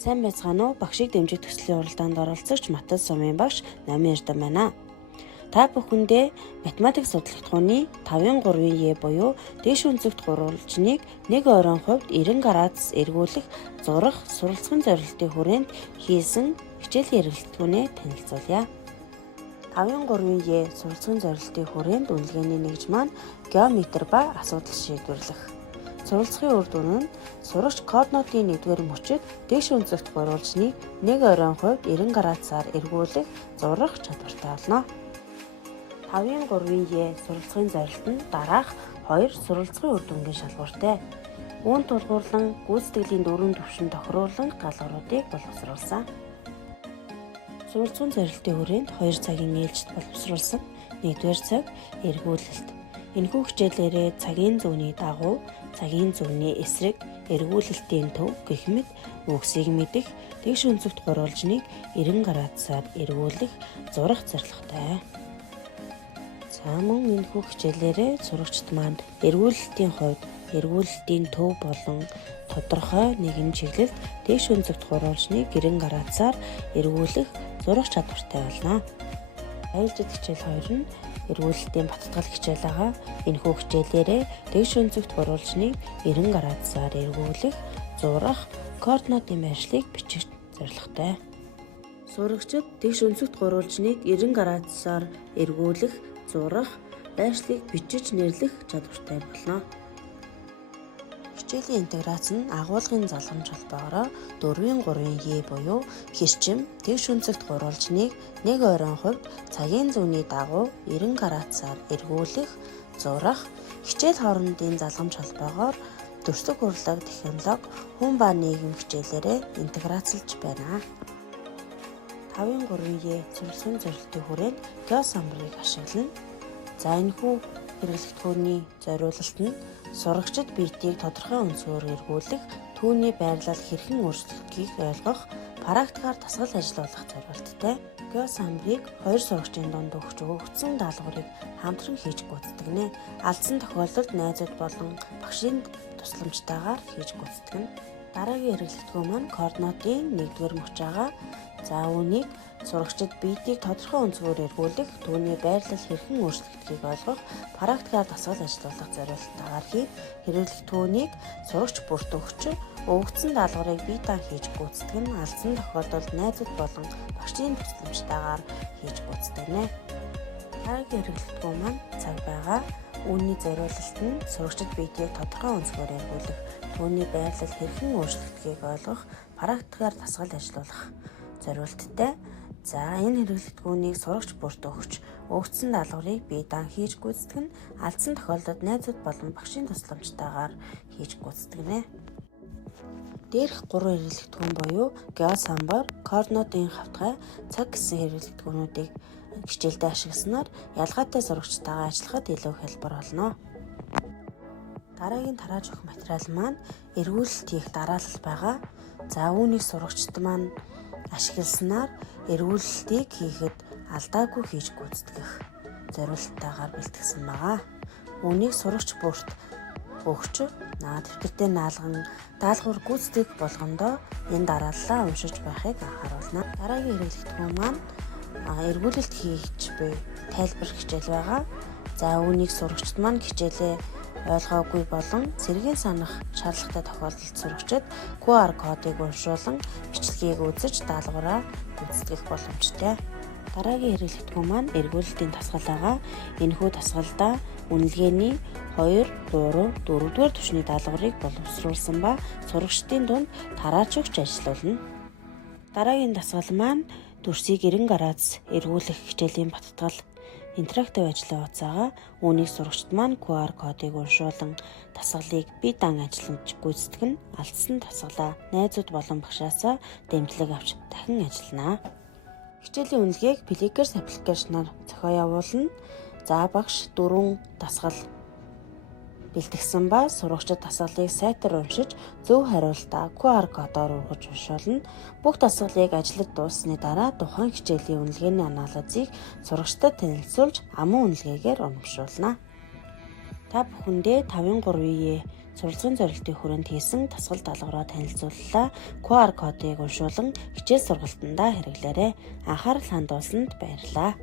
Сайн байцгаана уу? Багшийг дэмжих төслийн уралдаанд оролцогч Матас Сумын багш намын эрдэм байна. Та бүхэндээ математик судлагдхууны 5-3 Е буюу дээш өнцөгт гурвалжныг 1 орон хувьд 90 градус эргүүлэх зурах суралцахын зорилтын хүрээнд хийсэн хичээлийн эргэлтгүүнээ танилцуулъя. 5-3 Е суралцахын зорилтын хүрээнд үнэлгээний нэгж маань геометри ба асуудал шийдвэрлэх. Суралцахын үр дүн нь сурагч координатын 1-р мөчид дээш өнцөгт гурвалжныг 1 орон хувьд 90 градусаар эргүүлэх зурах чадвартай болно. 5-3 Е суралцахын зорилт нь дараах 2 суралцахын үр дүнгийн шалгууртай. Үүнд тулгуурлан гүйцэтгэлийн 4 түвшин тохируулан галууруудыг боловсруулсан. Суралцахын зорилтын хүрээнд 2 цагийн ээлжид боловсруулсан 1-р цаг эргүүлэлт. Энэхүү хичээлээрээ цагийн зүүнний дагуу, цагийн зүүнний эсрэг, эргүүлэлтийн төв гэх мэт үгсийг мэдэх, дээш өнцөгт гурвалжныг 90 градусаар эргүүлэх зурах зорилготой. За мөн энэхүү хичээлээрээ сурагчид маань эргүүлэлтийн хувьд эргүүлэлтийн төв болон тодорхой нэгэн чиглэлд дээш өнцөгт гурвалжныг 90 градусаар эргүүлэх зурах чадвартай болно. Айлжид хичээл 2 нь эргүүлэлтийн баттгал хичээл байгаа. Энэхүү хичээлээрээ дээш өнцөгт гурвалжныг 90 градусаар эргүүлэх, зурах, координатын байршлыг бичих зорилготой. Сурагчид дээш өнцөгт гурвалжныг 90 градусаар эргүүлэх, зурах, байршлыг бичиж нэрлэх чадвартай болно. Хичээлийн интеграц нь агуулгын залгамж холбоогоор 4-3 Е буюу хэрчим дээш өнцөгт гурвалжныг 1 орон хувьд цагийн зүүнний дагуу 90 градусаар эргүүлэх, зурах, хичээл хоорондын залгамж холбоогоор төрсөг урлаг технологи хүн ба нийгэм хичээлээрээ интеграцлж байна. 5-3 Е суралцахын зорилтын хүрээнд геосамбарыг ашиглана. За энэхүү хэрэглэгдэхүүний зориулалт нь сурагчид биетийг тодорхой өнцгөр эргүүлэх, түүний байрлал хэрхэн өөрчлөгдөхийг ойлгох, практикаар дасгал ажиллуулах зорилттой. Геосамбарыг 2 сурагчийн дунд өгсөн даалгаврыг хамтран хийж гүйцэтгэнэ. Алдсан тохиолдолд найзууд болон багшийн тусламжтайгаар хийж гүйцэтгэнэ. Дараагийн хэрэглэгдэхүүн маань координатын 1-р мөч байгаа. За үүнийг сурагчид биетийг тодорхой өнцгөр эргүүлэх, түүний байрлал хэрхэн өөрчлөгдөхийг ойлгох, практикаар дасгал ажиллуулах зорилттойгоор хийх хэрэглэгдэхүүнийг сурагч бүрт өгч өгөгдсөн даалгаврыг бие даан хийж гүйцэтгэн, алдсан тохиолдолд найзууд болон багшийн тусламжтайгаар хийж гүйцэтгэнэ. Дараагийн хэрэглэгдэхүүн маань цаг байгаа. Үүний зориулалт нь сурагчид биетийг тодорхой өнцгөр эргүүлэх, түүний байрлал хэрхэн өөрчлөгдөхийг ойлгох, практикаар дасгал ажиллуулах зориулттай. За энэ хэрэглэгдэхүүнийг сурагч бүрт өгч өгсөн даалгаврыг бие даан хийж гүйцэтгэн, алдсан тохиолдолд найзууд болон багшийн тусламжтайгаар хийж гүйцэтгэнэ. Дээрх 3 хэрэглэгдэхүүн буюу геосамбар, координатын хавтгай, цаг гэсэн хэрэглэгдэхүүнүүдийг хичээлдээ ашигласнаар ялгаатай сурагчтайгаа ажиллахад илүү хялбар болно. Дараагийн тарааж өгөх материал маань эргүүлэлт хийх дараалал байгаа. За үүнийг сурагчид маань ашигласнаар эргүүлэлтийг хийхэд алдаагүй хийж гүйцэтгэх зорилттойгоор бэлтгэсэн байгаа. Үүнийг сурагч бүрт өгч дэвтэртээ наалган даалгавар гүйцэтгэх болгондоо энэ дарааллаа уншиж байхыг анхааруулна. Дараагийн хэрэглэгдэхүүн маань эргүүлэлт хийж буй тайлбар хичээл байгаа. За үүнийг сурагчид маань хичээлээ ойлгоогүй болон сэргийн санах шаардлагатай тохиолдолд сурагчид QR кодыг уншуулан бичлэгийг үзэж даалгавраа гүйцэтгэх боломжтой. Дараагийн хэрэглэгдэхүүн маань эргүүлэлтийн дасгал байгаа. Энэхүү дасгалдаа үнэлгээний 2, 3, 4-р түвшний даалгаврыг боловсруулсан ба сурагчдын дунд тарааж өгч ажиллуулна. Дараагийн дасгал маань төрсийг 90 градус эргүүлэх хичээлийн баттгал интерактив ажлын хуудасгаа. Үүнийг сурагчид маань QR кодыг уншуулан дасгалыг бие даан ажиллаж гүйцэтгэн, алдсан дасгалаа найзууд болон багшаасаа дэмжлэг авч дахин ажиллана. Хичээлийн үнэлгээг Plickers аппликейшнаар зохио явуулна. За багш 4 дасгал бэлтгэсэн ба сурагчид дасгалыг сайтар уншиж зөв хариултаа QR кодоор ургаж уншуулна. Бүх дасгалыг ажиллаж дууссаны дараа тухайн хичээлийн үнэлгээний анализыг сурагчдад танилцуулж аман үнэлгээгээр урамшуулна. Та бүхэндээ 5-3 Е суралцсан зорилтын хүрээнд хийсэн дасгал даалгавраа танилцууллаа. QR кодыг уншуулан хичээл сургалтандаа хэрэглээрэй. Анхаарал хандуулсанд баярлалаа.